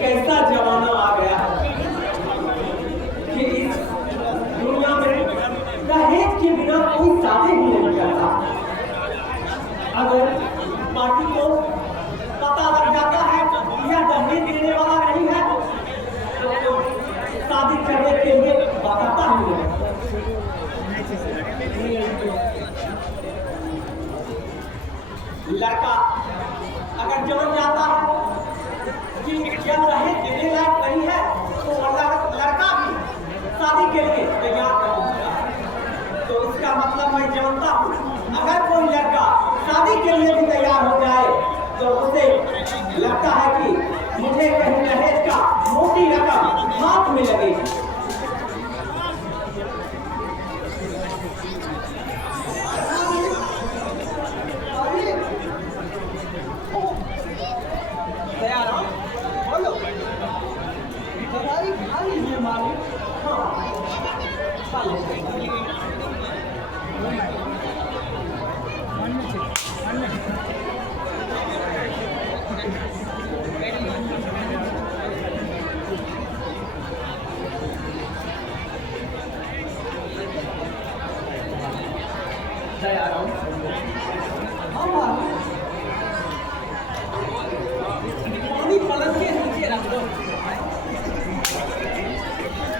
कैसा जमाना आ गया कि इस दुनिया में दहेज के बिना कोई शादी ही नहीं करता। अगर पार्टी को पता लग जाता है कि यह दहेज देने वाला नहीं है तो शादी करने के लिए बताता ही नहीं। लड़का अगर जब जाता है कि जब दहेज देने लायक नहीं है तो लड़का भी शादी के लिए तैयार नहीं होगा। तो इसका मतलब मैं जानता हूँ अगर कोई लड़का शादी के लिए भी तैयार हो जाए तो उसे लगता है कि मुझे कहीं दहेज का मोटी रकम हाथ में लगेगी।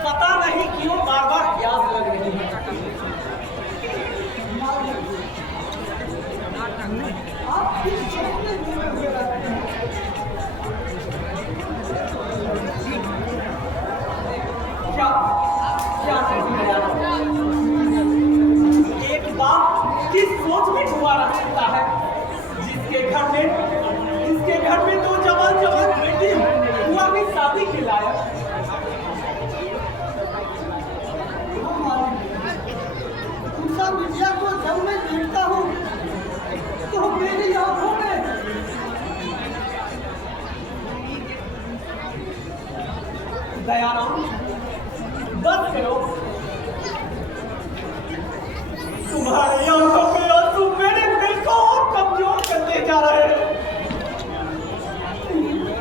पता नहीं क्यों बार बार प्यास लग रही है। एक बाप किस सोच में डूबा रहता है जिसके घर में दो जवान बेटी हुआ भी शादी के लायक। मीडिया को जब मैं देखता हूँ तो मेरी आंखों में दयाराम बस करो, तुम्हारी आंखों में आंसू मेरे दिल को और कमजोर करते जा रहे हैं।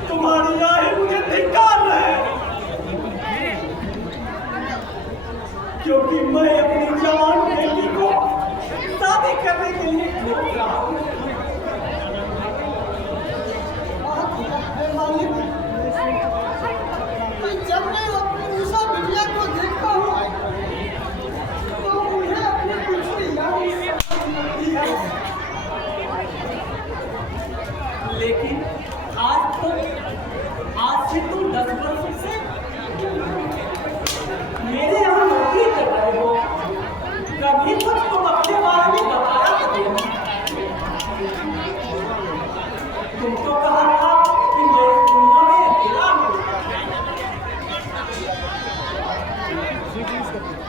तुम्हारी राहें मुझे धिक्कार रहे क्योंकि मैं अपनी जवान बेटी को शादी करने के लिए ढूंढ रहा हूँ। जब मैं अपनी उषा बिटिया को देखता हूँ तो मुझे अपनी पिछली याद आती है। लेकिन आज से तुम 10 वर्ष से मेरे यहाँ नौकरी कर रहे हो। कभी कुछ तुम अपने बारे में बताया तो नहीं। तुम तो कहा था कि मैं दुनिया में अकेला हूँ।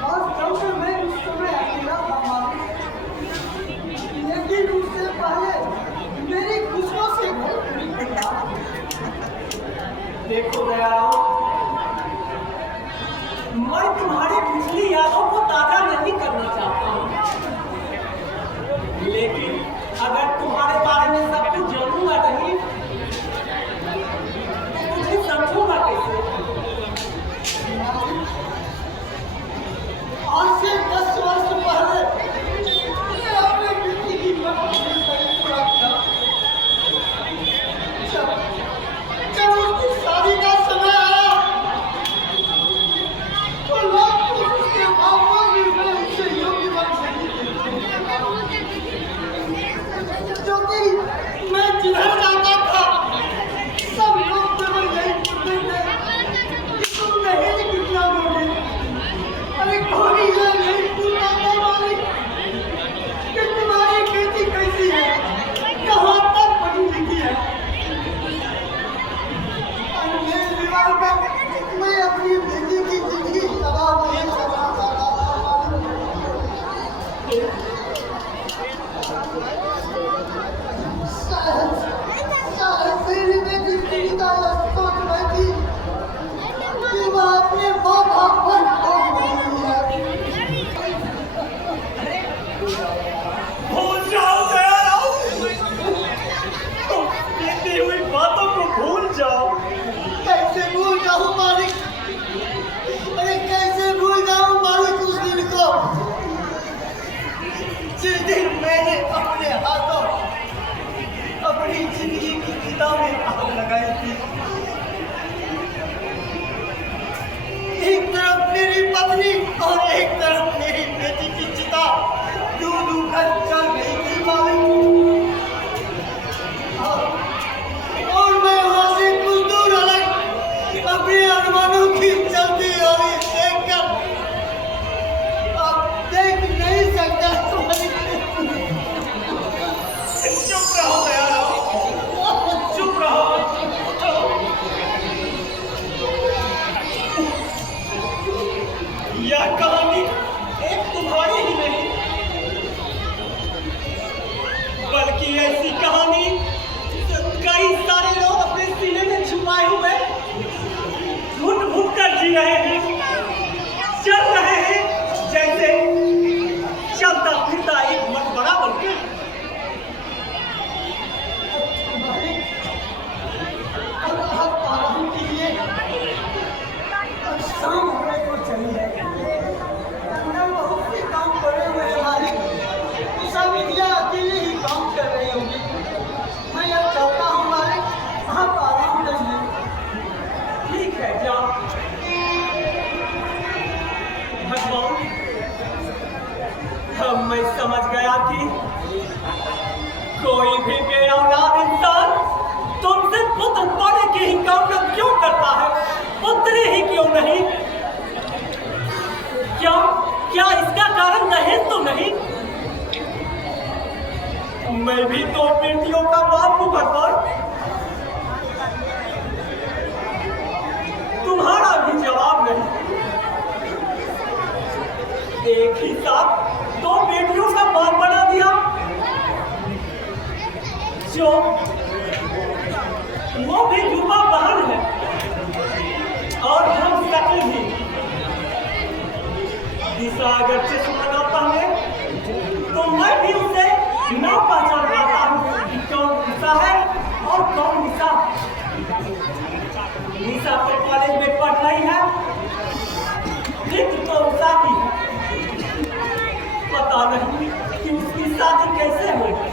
और मैं उस समय अकेला था, लेकिन उससे पहले मेरी खुशियों से भर था। देखो दयाराम, मैं तुम्हारी पिछली यादों को ताजा नहीं करना चाहता हूँ, लेकिन अगर तुम्हारे बारे में सब कुछ जानूंगा नहीं तो मुझे समझूंगा कैसे? आज से 10 वर्ष पहले मैं अपने बेटी की नौकरी पूरा किया। जब उसकी शादी का समय आया तो लोग उसके बाबा ने उसे योग्य बन जो कि मैं जिधर जाता था सब लोग केवल यही पूछते थे कि तुम दहेज कितना दोगे। अरे कोई यही पूछता था मालिक कि तुम्हारी बेटी कैसी है, कहाँ तक पढ़ी लिखी है। और मेरे दीवार पर मैं अपनी बेटी की जिंदगी तबाह नहीं करना चाहता था। जी रहे हैं, चल रहे हैं जैसे चलता फिरता एक मकबरा बनकर। आप आराम कीजिए, शाम होने को चली है। अंदर बहुत से काम पड़े हुए हैं मालिक। उषा विद्या अकेले ही काम कर रही होगी। मैं अब चलता हूँ मालिक, आप आराम करिए। ठीक है, जाओ। भगवान, अब मैं समझ गया कि कोई भी बेऔलाद इंसान तुमसे पुत्र पाने की ही कामना क्यों करता है, पुत्री ही क्यों नहीं? क्या क्या इसका कारण दहेज तो नहीं? मैं भी तो बेटियों का बाप हूं भगवान। तुम्हारा भी जवाब नहीं। एक ही साथ दो बेटियों का बाप बना दिया, जो वो भी जुबा बहन है और हम सकल भी। दिशा अगर चश्मा ना पहने तो मैं भी उसे ना पहचान पाता हूँ कि कौन दिशा है और कौन निशा। निशा तो कॉलेज में पढ़ रही है, मित्र तो उषा की है। पता नहीं कि उसकी शादी कैसे होगी।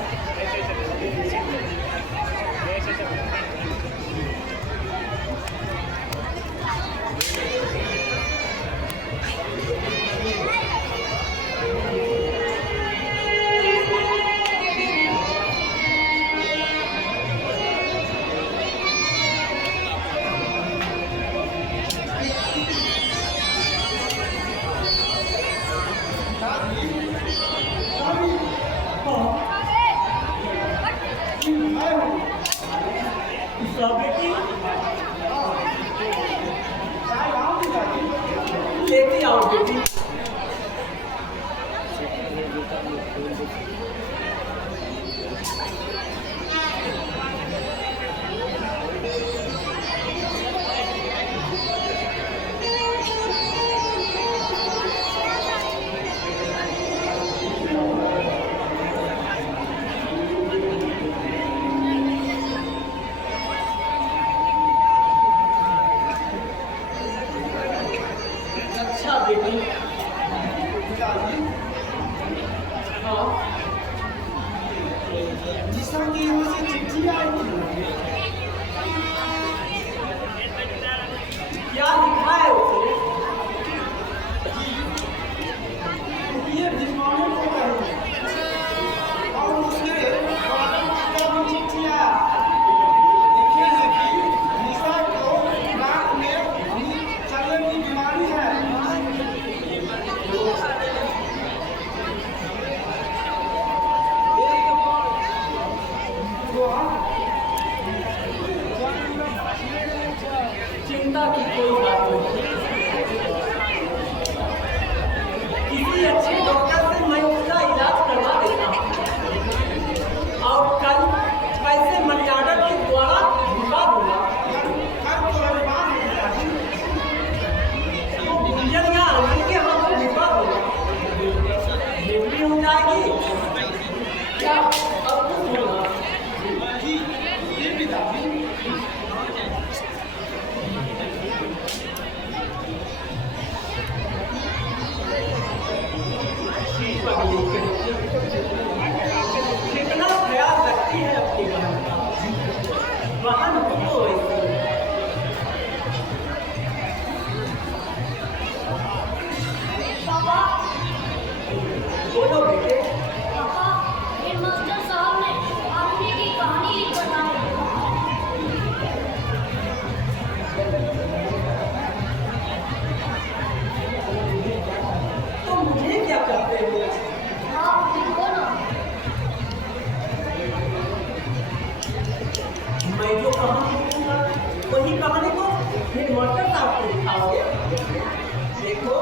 बेटी लेती आओ बेटी। अच्छा बेटी, हाँ दिशा की यहाँ से चिट्ठी आई थी। क्या लिखा है उसे? ये भिजवाने को कहे और उसके का भी चिट्ठी आया। लिखे हैं कि निशा को नाक में चलने की बीमारी है। चिंता की कोई बात नहीं। किसी अच्छे डॉक्टर से मैं उसका इलाज करवा देता हूँ और कल पैसे मनी ऑर्डर के द्वारा भिजवा दूंगा। तो गुंजन या आनंद के हाथों भिजवा दूंगा, डिलीवरी हो जाएगी। क्या अब कुछ होगा? कितना ख्याल रखती है अपनी बहन का। बहन हो तो ऐसी। पापा, बोलो बेटे। पापा, हेडमास्टर साहब ने आपने की कहानी लिख बताई। तो मुझे क्या करते हो? आप लिखो ना। मैं जो कहानी लिखूंगा वही कहानी को हेडमास्टर साहब को दिखाओगे। देखो,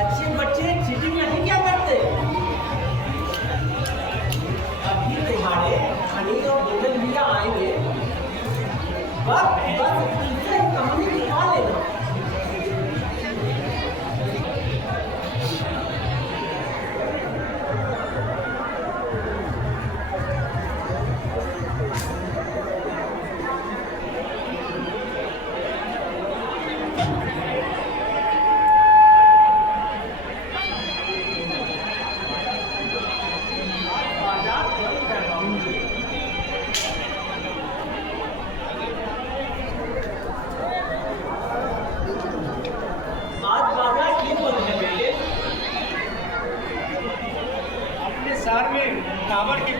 अच्छे बच्चे चीटिंग नहीं क्या करते। अभी तुम्हारे अनिल और गोविंद भैया आएंगे, बस बस इनसे कहानी दिखा ले।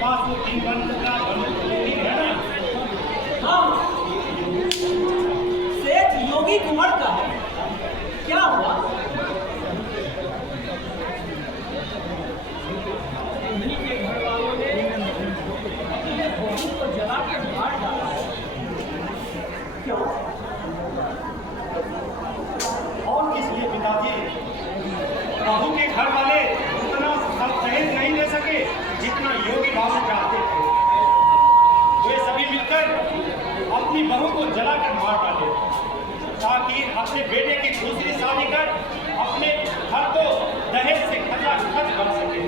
पास वो दीनबंधु का बंदूक है ना? हाँ, सेठ योगी कुंवर का है। क्या हुआ? उन्हीं के घर वालों ने अपने बहू को जला के मार डाला है। क्यों? और किस लिए पिताजी? बहू के घर वाले उतना दहेज नहीं दे सके जितना योगी बाबू चाहते थे। वे सभी मिलकर अपनी बहू को जलाकर मार डाले ताकि अपने बेटे की दूसरी शादी कर अपने घर को दहेज से खचाखच कर सके।